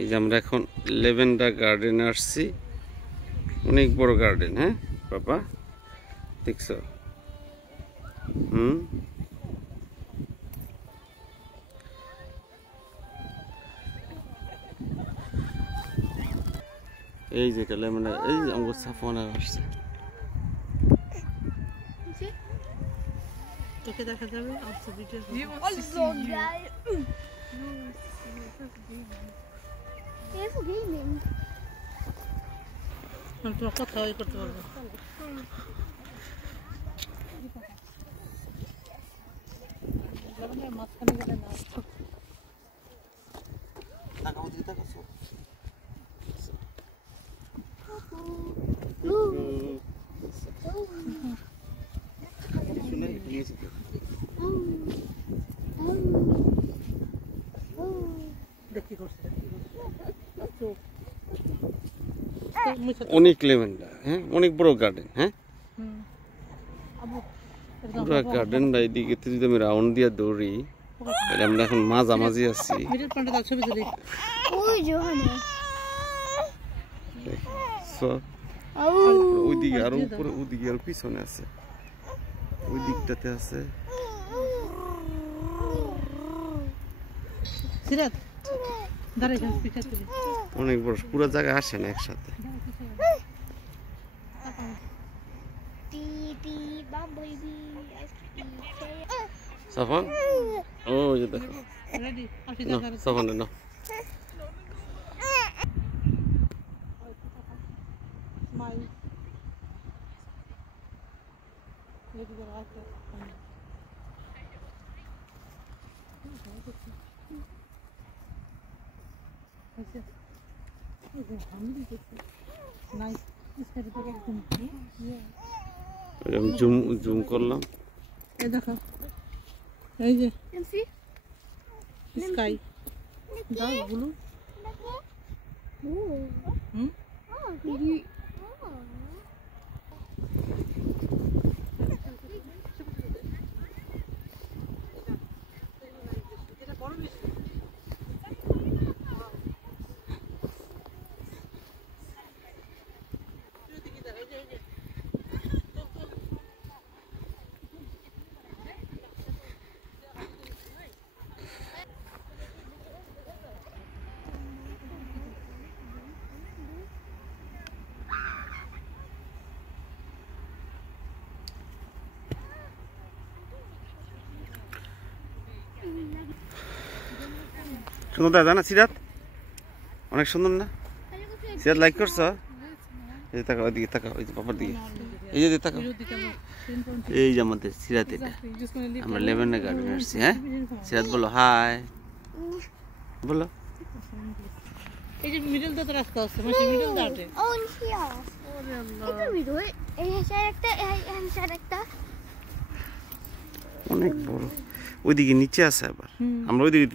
এই যে আমরা এখন ল্যাভেন্ডার গার্ডেনে আসছি। অনেক বড় গার্ডেন। হ্যাঁ বাবা, দেখছো? এই যে ল্যাভেন্ডার, এই যে আমার সাফওয়ানা আসছে। তোকে দেখা যাবে আচ্ছা ভিডিও আমি তোমার কথা করতে পারবো। মাঝখানে গেলে না অনেক ল্যাভেন্ডার। হ্যাঁ, অনেক বড় গার্ডেন। হ্যাঁ, পুরো গার্ডেন এইদিকে যদি আমি রাউন্ড দিয়ে দৌড়ি, আমরা এখন মাঝামাঝি আছি। ওইদিকে আরো উপরে, ওইদিকে আর পিছনে আছে, ওই দিকটাতে আছে। অনেক বড়, পুরো জায়গা আসে না একসাথে। সাফন, ও যে দেখো, সাফন না জুম করলাম। এই দেখো, এই যে স্কাই দাও ব্লু। সুন্দর দাদা না সিরাত? অনেক সুন্দর না সিরাত? লাইক করছো? এই যে তাকাও, ওইদিকে তাকাও, ওই যে বাবার দিকে, এই যে তাকাও। এই যে আমাদের সিরাত, এটা আমরা ল্যাভেন্ডার গার্ডেনে আসছি। হ্যাঁ সিরাত বলো হাই, বলো। এই যে মিডল দাতে রাস্তা আছে, মানে মিডল দাতে। ও হিয়া ওরে আল্লাহ, এটা মিডল, এই সাইড একটা, এই সাইড একটা। অনেক বড়। ওইদিকে নিচে আছে আবার, আমরা ওইদিকে